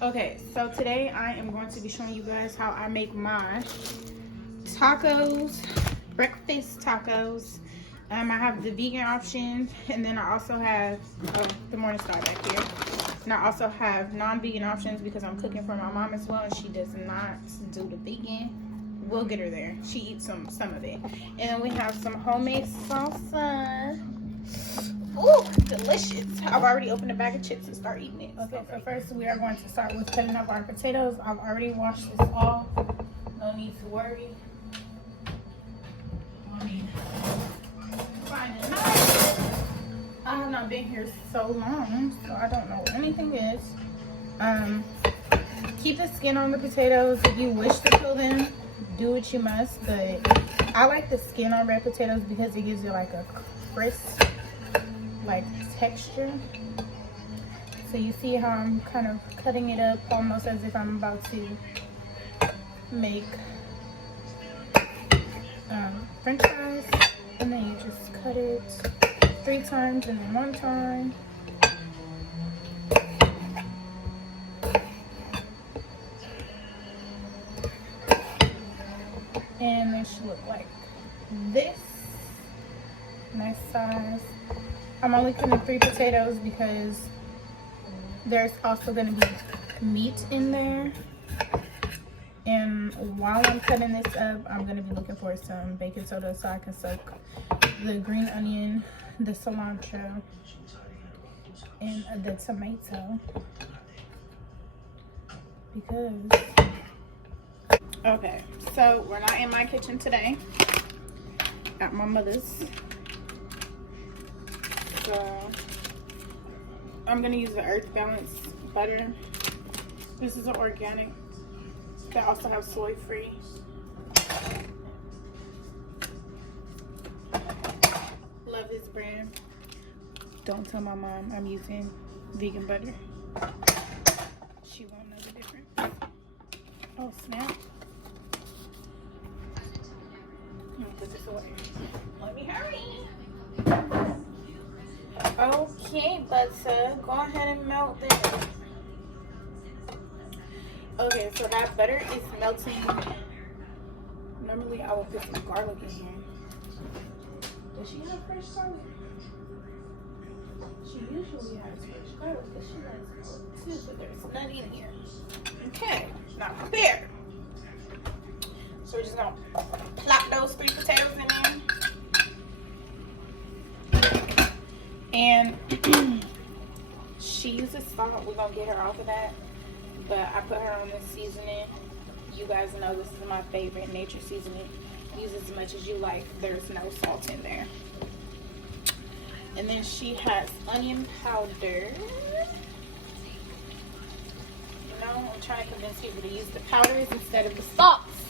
Okay, so today I am going to be showing you guys how I make my tacos, breakfast tacos. I have the vegan option, and then I also have the Morning Star back here. And I also have non-vegan options because I'm cooking for my mom as well, and she does not do the vegan. We'll get her there. She eats some of it. And then we have some homemade salsa. Ooh, delicious. I've already opened a bag of chips and start eating it. Okay, so first we are going to start with cutting up our potatoes. I've already washed this off. No need to worry. I mean, find a knife. I have not been here so long, so I don't know what anything is. Keep the skin on the potatoes. If you wish to peel them, do what you must, but I like the skin on red potatoes because it gives you like a crisp like texture. So you see how I'm kind of cutting it up almost as if I'm about to make french fries, and then you just cut it 3 times and then 1 time. And they should look like this. Nice size. I'm only cutting 3 potatoes because there's also going to be meat in there. And while I'm cutting this up, I'm going to be looking for some baking soda so I can soak the green onion, the cilantro, and the tomato. Because... Okay, so we're not in my kitchen today. At my mother's. So I'm gonna use the Earth Balance butter. This is an organic. They also have soy free. Love this brand. Don't tell my mom I'm using vegan butter. She won't know the difference. Oh snap. Let me put this away. Let me hurry. Okay, butter, go ahead and melt this. Okay, so that butter is melting. Normally I would put some garlic in here. Does she have fresh garlic? She usually has fresh garlic, but she likes garlic too, but there's none in here. Okay, not prepared. So we're just gonna plop those 3 potatoes in there. And she uses salt. We're gonna get her off of that. But I put her on this seasoning. You guys know this is my favorite, nature seasoning. Use as much as you like. There's no salt in there. And then she has onion powder. You know, I'm trying to convince people to use the powders instead of the salts.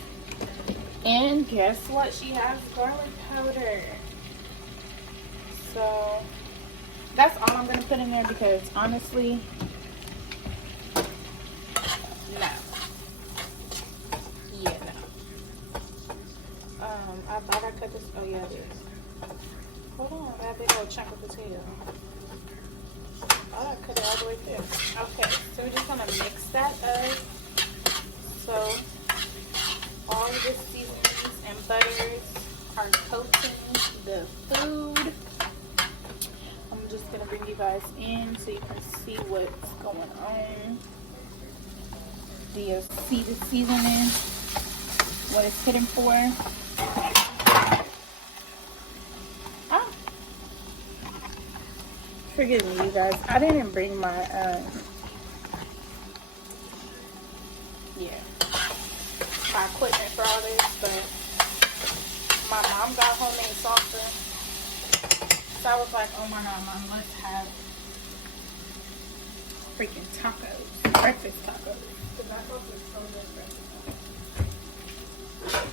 And guess what? She has garlic powder. So that's all I'm going to put in there because honestly, no. Yeah, no. I thought I cut this. Oh, yeah, it is. Hold on. That big old chunk of potato. I thought I cut it all the way there. Okay, so we're just going to mix that up. So all of the seasonings and butters are coating the food. I'm just gonna bring you guys in so you can see what's going on. Do you see the seasoning? What it's hitting for? Oh, forgive me, you guys. I didn't bring my my equipment for all this, but my mom got homemade salsa. So I was like, oh my god, mom, let's have freaking tacos, breakfast tacos. Because that salsa is so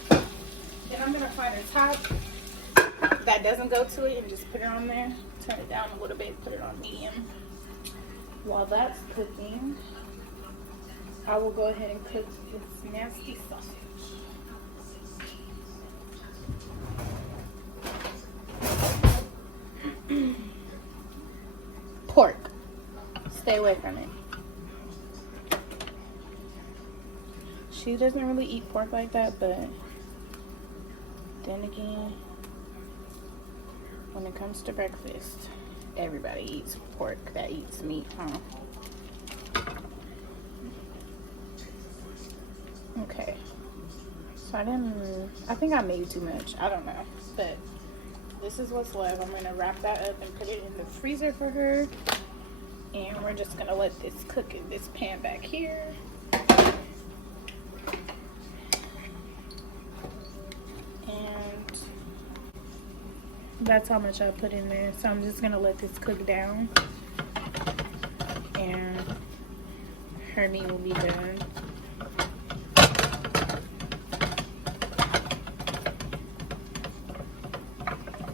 good. Then I'm gonna find a top that doesn't go to it and just put it on there. Turn it down a little bit, put it on medium. While that's cooking, I will go ahead and cook this nasty sausage. Pork. Stay away from it. She doesn't really eat pork like that, but then again, when it comes to breakfast, everybody eats pork that eats meat, huh? Okay. So I think I made too much. I don't know. But this is what's left. I'm going to wrap that up and put it in the freezer for her. And we're just going to let this cook in this pan back here. And that's how much I put in there. So I'm just going to let this cook down. And her meat will be done.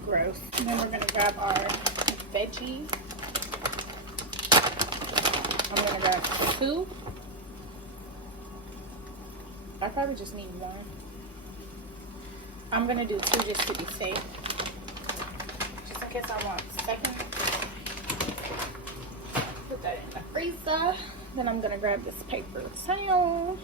Gross. And then we're going to grab our veggies. I'm going to grab 2. I probably just need 1. I'm going to do 2 just to be safe. Just in case I want a second. Put that in the freezer. Then I'm going to grab this paper towel.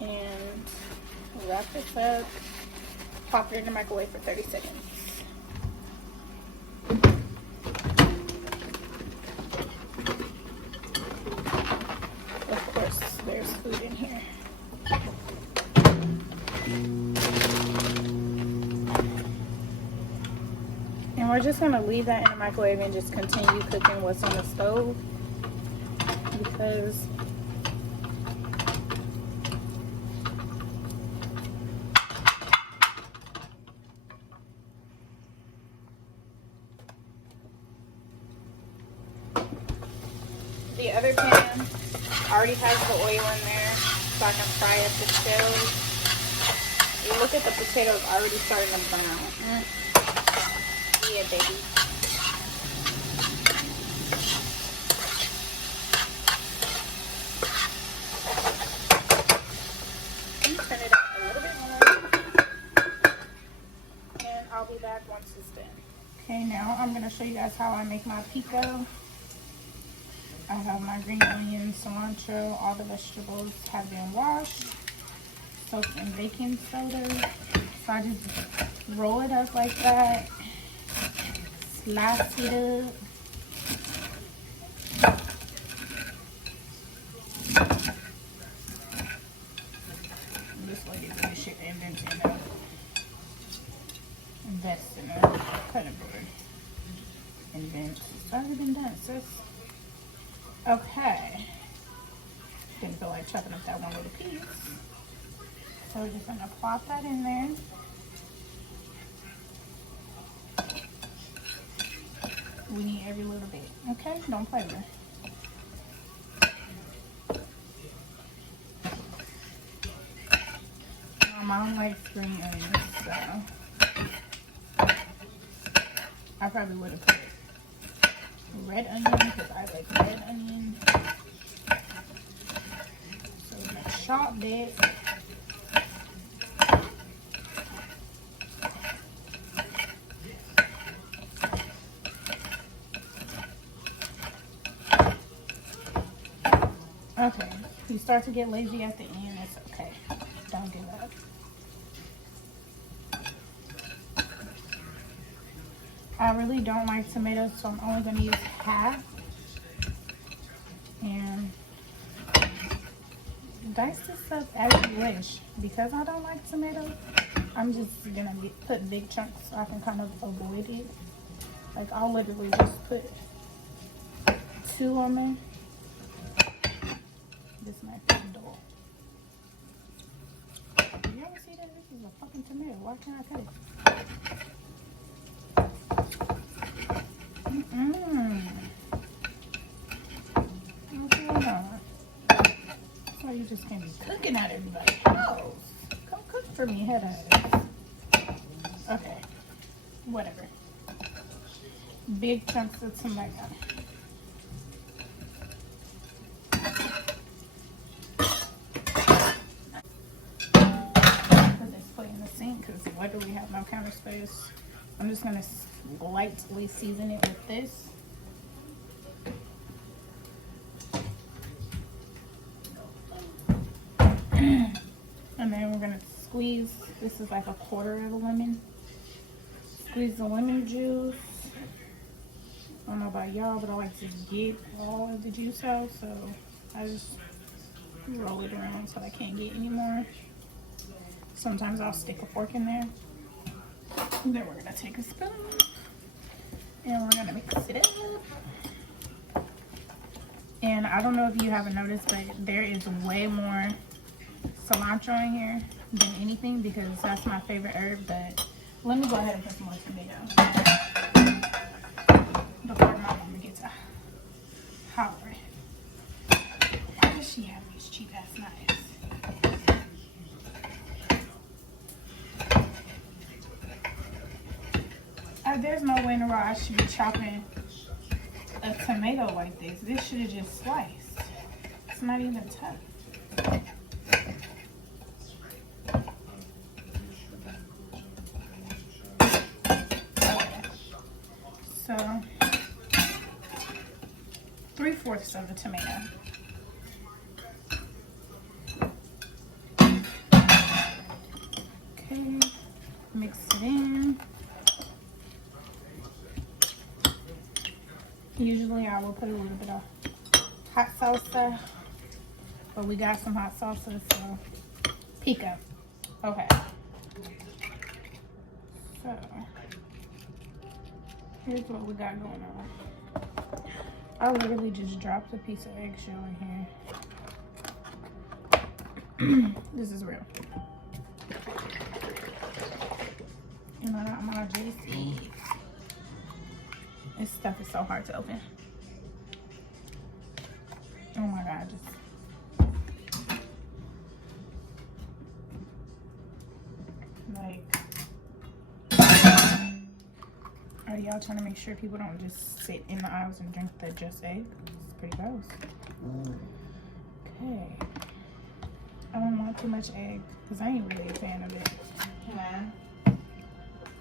And wrap this up. Pop it in the microwave for 30 seconds. Of course, there's food in here. And we're just going to leave that in the microwave and just continue cooking what's on the stove. Because the other pan already has the oil in there, so I can fry up the shells. You look at the potatoes already starting to brown. Yeah, baby. Turn it up a little bit more, and I'll be back once it's done. Okay, now I'm going to show you guys how I make my pico. I have my green onions, cilantro, all the vegetables have been washed, soaked in baking soda. So I just roll it up like that, slice it up. This way they do this shit and then invest in a cutting board. Invent. It's already been done, sis. Okay. Didn't feel like chopping up that one little piece. So we're just going to plop that in there. We need every little bit. Okay? Don't play with it. My mom likes green onions, so I probably would have put red onion because I like red onion. So we're going to chop this. Okay, you start to get lazy at the end, it's okay. Don't give up. I really don't like tomatoes, so I'm only going to use half. And dice this up as you wish. Because I don't like tomatoes, I'm just going to put big chunks so I can kind of avoid it. Like, I'll literally just put 2 on there. This knife is dull. You ever see that? This is a fucking tomato. Why can't I cut it? What's going on? So you just can't be cooking at everybody's house. Come cook for me, head ass. Okay. Whatever. Big chunks of tomato. Because why do we have no counter space? I'm just going to lightly season it with this. squeeze, this is like a quarter of a lemon. Squeeze the lemon juice. I don't know about y'all, but I like to get all of the juice out, so I just roll it around until I can't get any more. Sometimes I'll stick a fork in there. And then we're gonna take a spoon and we're gonna mix it up. And I don't know if you haven't noticed, but there is way more cilantro in here than anything because that's my favorite herb. But let me go ahead and put some more tomato before my mama gets a holler. Why does she have these cheap ass knives? There's no way in the world I should be chopping a tomato like this. This should have just sliced. It's not even tough. So 3/4 of the tomato. Okay, mix it in. Usually I will put a little bit of hot salsa, but we got some hot salsa, so Pico. Okay. So here's what we got going on. I literally just dropped a piece of eggshell in here. This is real. And I got my juicy. This stuff is so hard to open. Oh my God, are y'all trying to make sure people don't just sit in the aisles and drink the just egg? It's pretty gross. Okay. I don't want too much egg because I ain't really a fan of it. Yeah.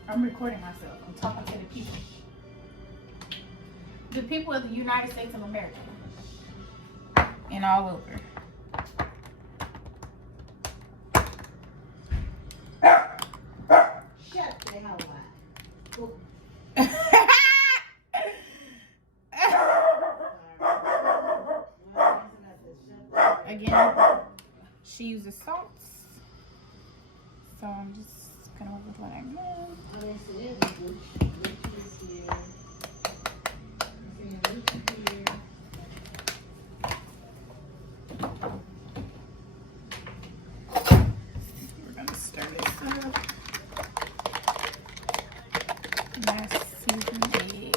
I'm recording myself. I'm talking to the people. The people of the United States of America and all over. Shut the hell up. Again, she uses salts, so I'm just gonna work with what I got. We're gonna stir this up. Nice seasoned egg.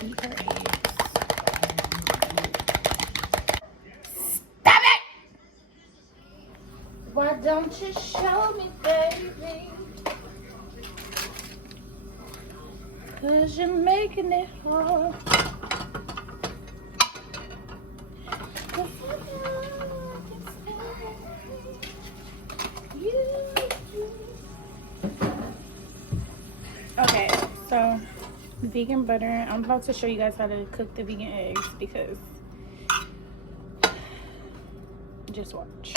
Beat her eggs. Stop it! Why don't you show me, baby? 'Cause you're making it hard. Okay, so vegan butter. I'm about to show you guys how to cook the vegan eggs because just watch.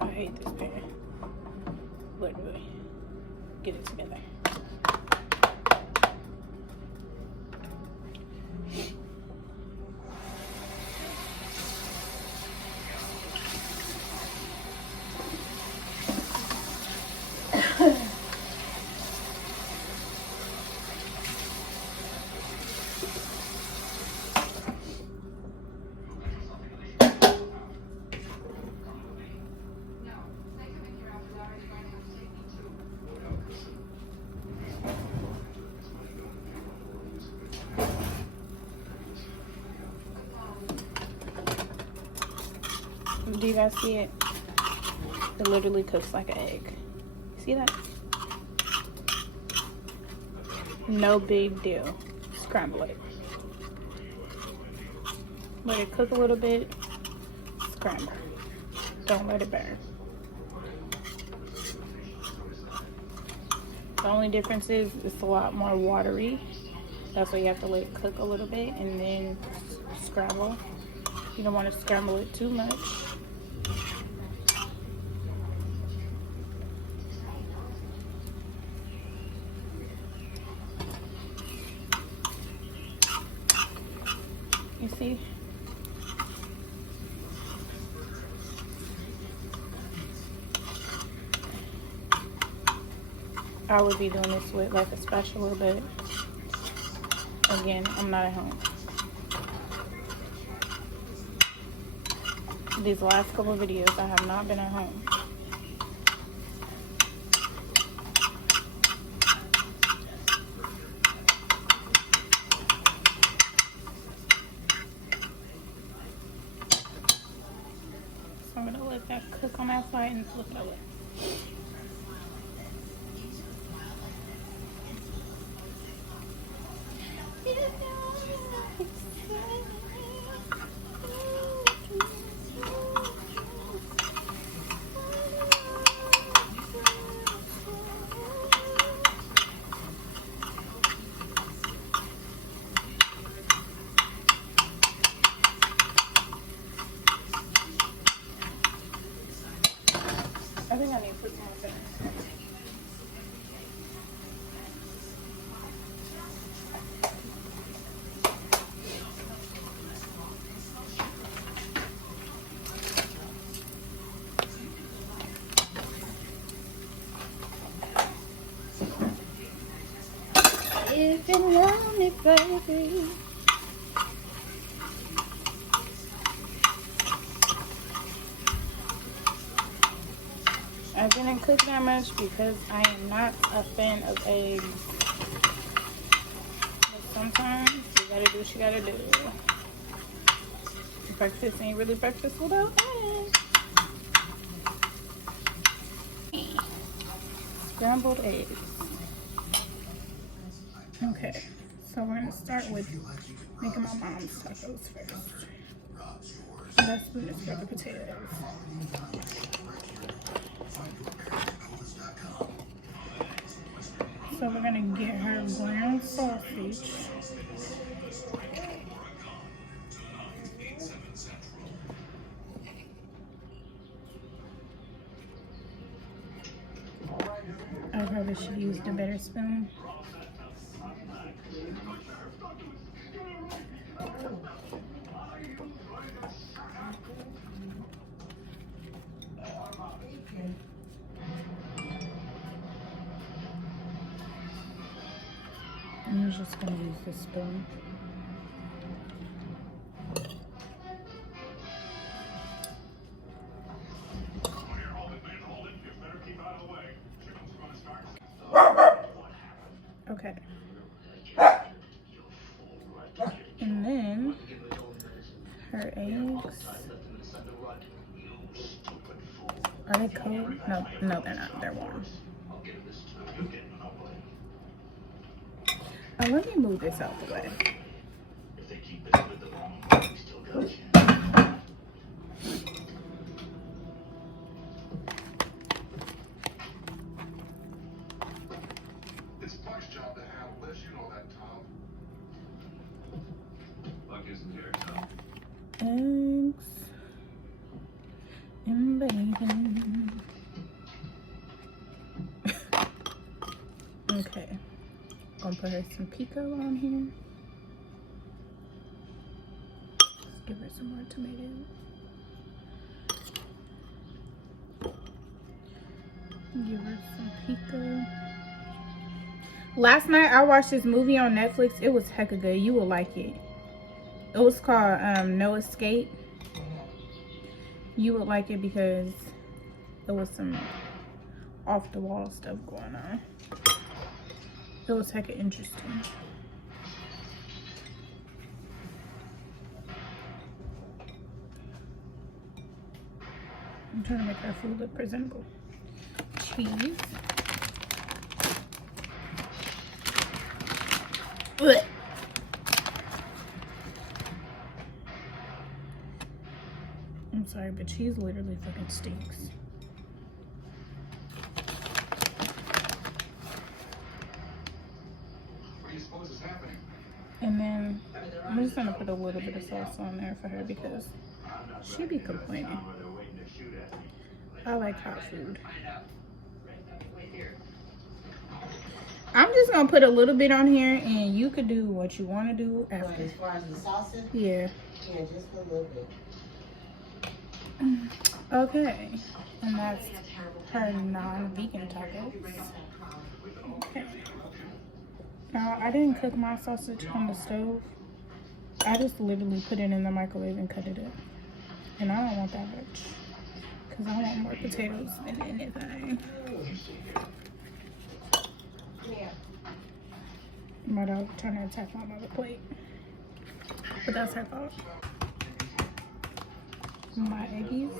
I hate this pan. Literally. Get it together. Do you guys see it? It literally cooks like an egg. See that? No big deal. Scramble it. Let it cook a little bit. scramble. Don't let it burn. The only difference is it's a lot more watery. That's why you have to let it cook a little bit and then scramble. You don't want to scramble it too much. You see? I would be doing this with like a spatula, but again, I'm not at home. These last couple of videos, I have not been at home. So I'm gonna let that cook on that side and flip it over. I think I need to put some more in. If you love me, baby. I didn't cook that much because I am not a fan of eggs. But sometimes you gotta do what you gotta do. Breakfast ain't really breakfast without eggs. Scrambled eggs. Okay, so we're gonna start with making my mom's tacos first. Let's do this for the potatoes. So we're gonna get her ground sausage. I probably should use the better spoon. I'm just gonna use this spoon. Okay. And then her eggs. Are they cold? No, they're not. They're warm. Let me move this out the way. It's Buck's job to handle this, you know that, Tom. Buck isn't here, Tom. Eggs and bacon. Okay. Gonna put her some Pico on here. Let's give her some more tomatoes. Give her some Pico. Last night I watched this movie on Netflix. It was hecka good. You will like it. It was called No Escape. You would like it because there was some off the wall stuff going on. It was hecka interesting. I'm trying to make our food look presentable. Cheese. Blech. I'm sorry, but cheese literally fucking stinks. What do you suppose is happening? And then I'm just gonna put a little bit of sauce on there for her because she be complaining. I like hot food. I'm just gonna put a little bit on here, and you could do what you want to do after. As far as the salsa? Yeah. Yeah, just a little bit. Okay. And that's her non-vegan tacos. Okay. Now, I didn't cook my sausage on the stove. I just literally put it in the microwave and cut it up. And I don't want that much, because I want more potatoes than anything. My dog trying to attack my mother plate. But that's her fault. My eggies.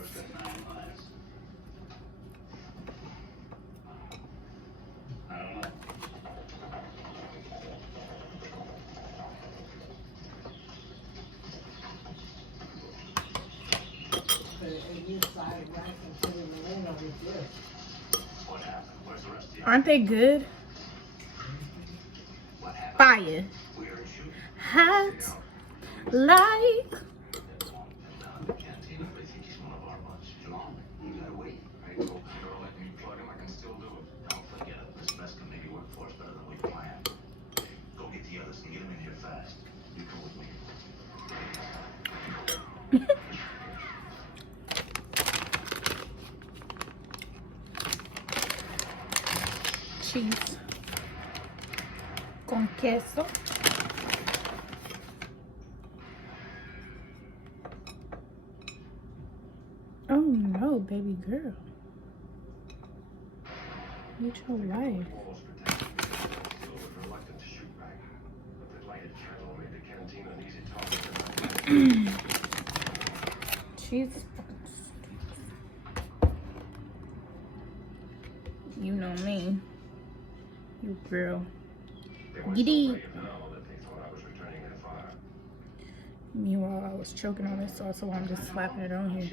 Aren't they good? Fire. Hot like. Cheese con queso. Oh no, baby girl. Meet your wife. She's you know me. You girl. Giddy. Meanwhile, I was choking on this sauce, so I'm just slapping it on here.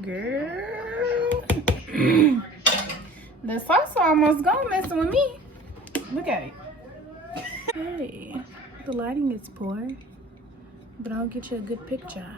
Girl. The sauce almost gone messing with me. Look at it. Hey, the lighting is poor, but I'll get you a good picture.